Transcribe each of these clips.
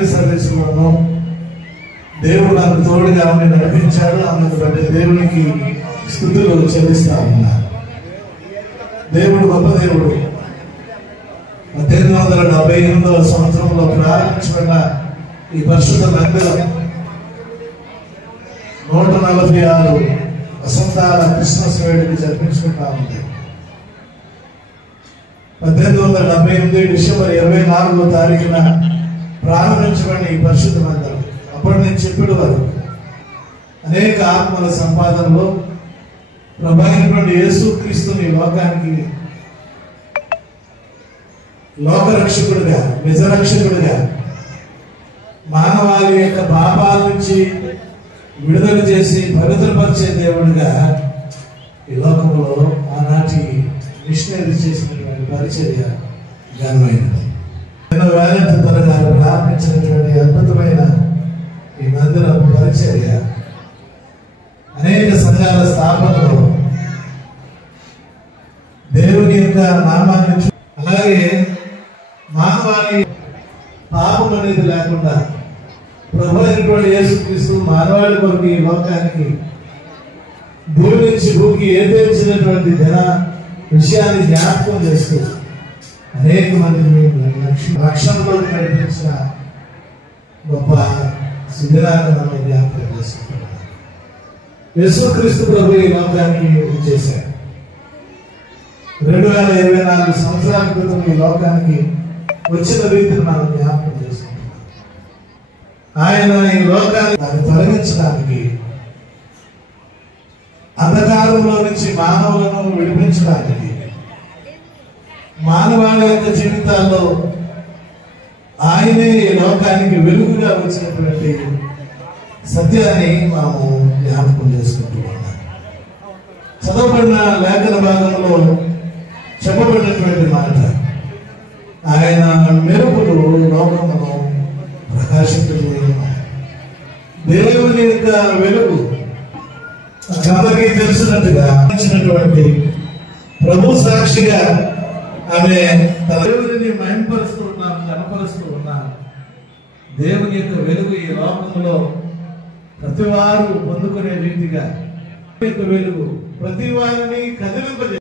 Machinery సర్వీస్లోనూ దేవుడు నాకు తోడుగా ఆమె నడిపించాడు. ఆమెను బట్టి దేవునికి స్తుతులు చెల్లిస్తా ఉన్నారు. దేవుడు గొప్ప దేవుడు. 1878వ సంవత్సరంలో ప్రారంభించబడిన ఈ పరిశుద్ధ మందిరం 146 వసంతాల క్రిస్మస్ వేడుకలు జరిపించుకుంటా ఉంది. 1878 డిసెంబర్ 24వ తారీఖున ప్రారంభించబడిన ఈ పరిశుద్ధ మందిరం అప్పటి నుంచి చెప్పిన వరకు అనేక ఆత్మల సంపాదనలో ప్రభు అయినటువంటి యేసుక్రీస్తుని లోకానికి లోకరక్షకుడిగా, నిజరక్షకుడిగా, మానవాళి యొక్క పాపాల నుంచి విడుదల చేసి పవిత్రపరిచే దేవుడిగా ఈ లోకంలో ఆనాటి మిషనరీ చేసినటువంటి పరిచర్య ఘనమైనది. వేలంటి త్వరగా ప్రారంభించినటువంటి అద్భుతమైన ఈ మందిర పరిచర్య అనేక సంఘాల స్థాపనలో దేవుని యొక్క నామాన్ని, అలాగే మానవాళి పాపం అనేది లేకుండా ప్రభు అయినటువంటి యేసుక్రీస్తు మానవాళి కొరకు ఈ లోకానికి భూమి నుంచి భూమికి ఏర్పరిచినటువంటి విషయాన్ని జ్ఞాపకం చేస్తూ అనేక మందిని రక్షణలోకి నడిపించిన గొప్ప శిబిరాన్ని మనం జ్ఞాపకం చేసుకుంటున్నాం. యేసుక్రీస్తు ప్రభు ఈ లోకానికి చేశారు. 2024 సంవత్సరాల క్రితం ఈ లోకానికి వచ్చిన రీతిని మనం జ్ఞాపకం చేసుకుంటున్నాం. ఆయన ఈ లోకాన్ని తొలగించడానికి, అంధకారంలో నుంచి మానవులను విడిపించడానికి, మానవాళి యొక్క జీవితాల్లో ఆయనే ఈ లోకానికి వెలుగుగా వచ్చినటువంటి సత్యాన్ని మనము జ్ఞాపకం చేసుకుంటున్నాం. చదవబడిన లేఖన భాగంలో చెప్పబడినటువంటి మాట, ఆయన మెరుపులు లోకమును ప్రకాశింపజేయును. దేవుని యొక్క వెలుగు అందరికీ తెలిసినట్టుగా ఇచ్చినటువంటి ప్రభు సాక్షిగా ఆమె దేవుని మహింపరుస్తూ ఉన్నాం, కనపరుస్తూ ఉన్నాం. దేవుని యొక్క వెలుగు ఈ లోకంలో ప్రతి వారు పొందుకునే రీతిగా వెలుగు ప్రతి వారిని కదిలింపజే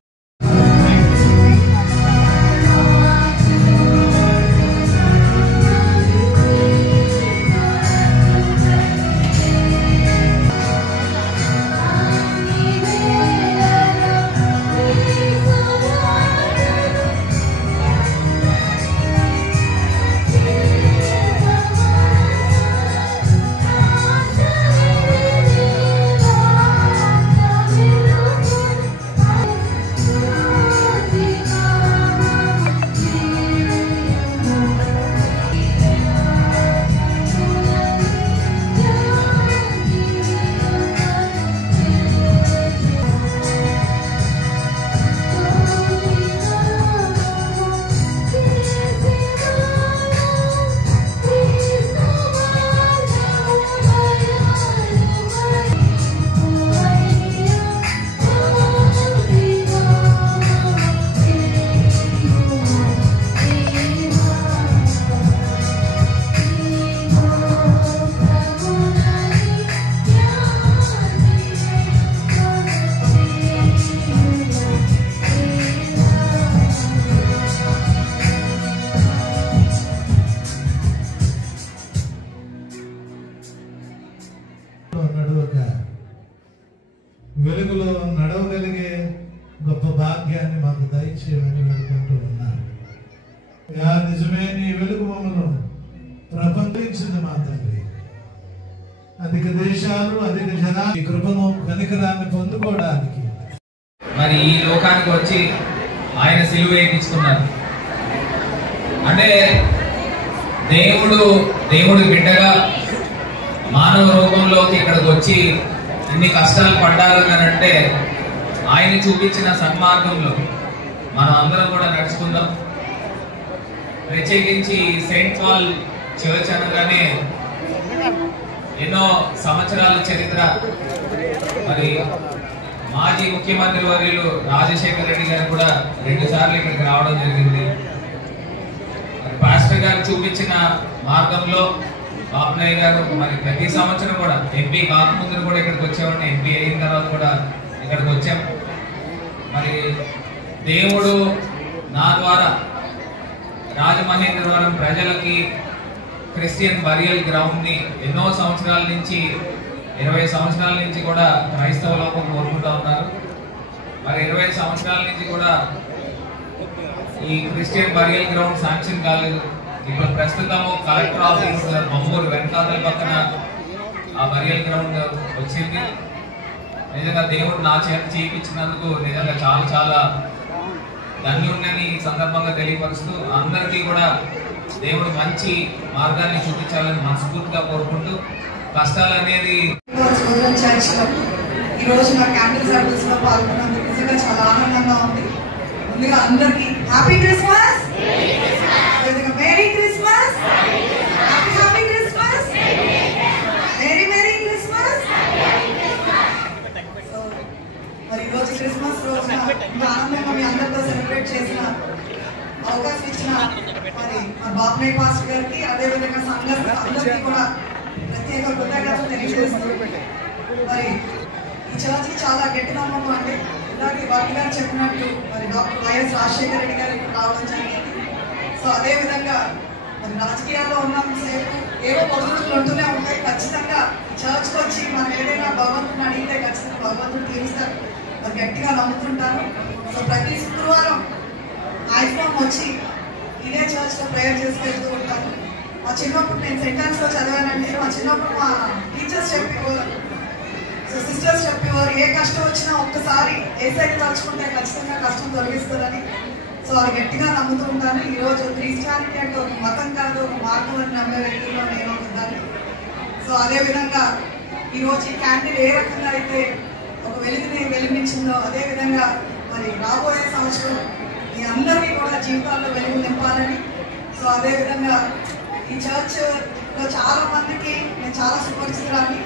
వెలుగులో నడవగలిగే గొప్ప భాగ్యాన్ని మాకు దయచేయమని వేడుకుంటూ ఉన్నాను. నిజమే, నీ వెలుగు మమ్మల్ని ప్రపంచింది మా తండ్రి. అధిక దేశాలు, అధిక జనాలు ఈ కృపను, కనికరాన్ని పొందుకోవడానికి మరి ఈ లోకానికి వచ్చి ఆయన సిలువ వేయించుకున్నారు. అంటే దేవుడు బిడ్డగా మానవ రూపంలోకి ఇక్కడికి వచ్చి ఇన్ని కష్టాలు పడ్డారు అని అంటే ఆయన చూపించిన సన్మార్గంలో మనం అందరం కూడా నడుచుకుందాం. ప్రత్యేకించి సెయింట్ పాల్ చర్చ్ అనగానే ఎన్నో సంవత్సరాల చరిత్ర. మరి మాజీ ముఖ్యమంత్రి వర్యులు రాజశేఖర రెడ్డి గారు కూడా 2 సార్లు ఇక్కడికి రావడం జరిగింది. పాస్టర్ పాస్టర్ గారు చూపించిన మార్గంలో బాపనయ్య గారు మరి ప్రతి సంవత్సరం కూడా ఎంపీ కాకముందు కూడా ఇక్కడికి వచ్చేవాడిని, ఎంపీ అయిన తర్వాత కూడా ఇక్కడికి వచ్చాం. మరి దేవుడు నా ద్వారా రాజమహేంద్రవరం ప్రజలకి క్రిస్టియన్ బరియల్ గ్రౌండ్ ని ఎన్నో సంవత్సరాల నుంచి 20 సంవత్సరాల నుంచి కూడా క్రైస్తవ లోకం కోరుకుంటూ ఉన్నారు. మరి 20 సంవత్సరాల నుంచి కూడా ఈ క్రిస్టియన్ బరియల్ గ్రౌండ్ శాంక్షన్ కాలేదు. ఇప్పుడు ప్రస్తుతము కలెక్టర్ ఆఫీస్ మమ్మూరు వెనకాతల పక్కన ఆ బరియల్ గ్రౌండ్ వచ్చింది. నిజంగా దేవుడు నా చేత చేయించినందుకు నిజంగా చాలా చాలా ధన్యుడిని ఈ సందర్భంగా తెలియపరుస్తూ అందరికీ కూడా దేవుడు మంచి మార్గాన్ని చూపించాలని మనస్ఫూర్తిగా కోరుకుంటూ కష్టాలు అనేది ఈ రోజు నా క్యాండిల్ సర్వీస్ లో పాల్గొన్నందుకు నిజంగా చాలా ఆనందంగా ఉంది. ముందుగా అందరికి happy Christmas, merry Christmas, happy Christmas, merry merry Christmas. మరి ఈరోజు క్రిస్మస్ రోజున ఆనందంగా మీ అందరితో సెలబ్రేట్ చేసిన అవకాశం ఇచ్చిన మరి మా బాపనయ్య పాస్టర్ గారికి, అదేవిధంగా అందరికీ కూడా ప్రత్యేక కృతజ్ఞతలు తెలియజేస్తూ మరి ఈ చర్చి చాలా గట్టి నమ్మకం అండి. ఇలాగే వాటి గారు చెప్పినట్టు మరి డాక్టర్ వైఎస్ రాజశేఖర రెడ్డి గారు ఇక్కడ రావడం జరిగింది. సో అదేవిధంగా మరి రాజకీయాల్లో ఉన్నంతసేపు ఏవో పొరుగులు ఉంటూనే ఉంటాయి. ఖచ్చితంగా చర్చ్కి వచ్చి మనం ఏదైనా భగవంతుని అడిగితే ఖచ్చితంగా భగవంతుడు తీరుస్తారు. మరి గట్టిగా నమ్ముతుంటాను. సో ప్రతి శుక్రవారం ఐఫోన్ వచ్చి ఇదే చర్చ్లో ప్రేయర్ చేసి వెళ్తూ ఉంటాను. మా చిన్నప్పుడు నేను సెంటెన్స్ లో చదివానంటే మా చిన్నప్పుడు మా టీచర్స్ చెప్పేవారు, సో సిస్టర్స్ చెప్పేవారు, ఏ కష్టం వచ్చినా ఒక్కసారి ఏ సైడ్ తలుచుకుంటే ఖచ్చితంగా కష్టం తొలగిస్తుందని. సో అది గట్టిగా నమ్ముతూ ఉంటాను. ఈరోజు క్రిస్టియానిటీ అంటే ఒక మతం కాదు, ఒక మార్గం అని నమ్మే వ్యక్తుల్లో నేను ఒకదాన్ని. సో అదేవిధంగా ఈరోజు ఈ క్యాండిల్ ఏ రకంగా అయితే ఒక వెలుగుని వెలిగించిందో అదేవిధంగా మరి రాబోయే సంవత్సరం మీ అందరినీ కూడా జీవితాల్లో వెలుగు నింపాలని. సో అదేవిధంగా ఈ చర్చ్లో చాలా మందికి నేను చాలా సుపరిచితురాన్ని.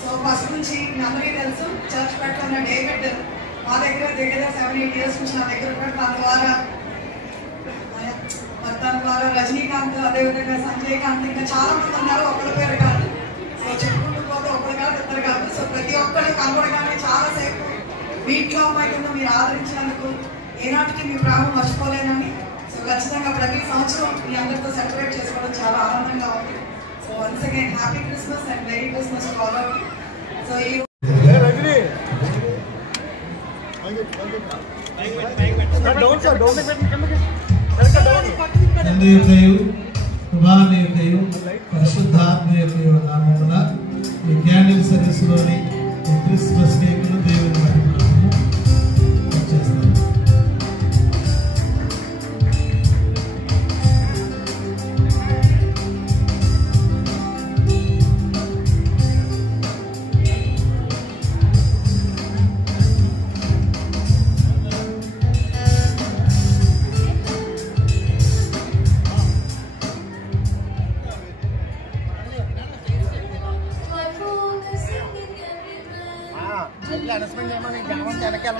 సో ఫస్ట్ నుంచి మీ అందరికీ తెలుసు, చర్చ్ పెట్టిన డేవిడ్ మా దగ్గర 7-8 years నుంచి నా దగ్గర ఉంటాడు. తన ద్వారా రజనీకాంత్, అదేవిధంగా సంజయ్ కాంత్, ఇంకా చాలా మంది ఉన్నారు, ఒకరి పేరు కాదు. సో చెప్పుకుంటూ పోతే ఒకరు కాదు, ఇద్దరు కాదు. సో ప్రతి ఒక్కరు కనబడగానే చాలాసేపు మీ ఇంట్లో అమ్మాయి కింద మీరు ఆదరించినందుకు ఏనాటికి మీ ప్రాణం మర్చిపోలేనని. సో ఖచ్చితంగా ప్రతి సంవత్సరం మీ అందరితో సెలబ్రేట్ చేసుకోవడం చాలా ఆనందంగా ఉంది. So once again happy Christmas and merry Christmas to all of you. So ఈ తండ్రి యొక్కయు కుమారుని యొక్కయు పరిశుద్ధాత్మ యొక్కయు నామమున ఈ క్యాండిల్ సర్వీస్లోని ఈ క్రిస్మస్ కేకులు దేవుని మహిమను చేస్తాం. అనౌన్స్మెంట్ చేయమని గణవంత వెనకాల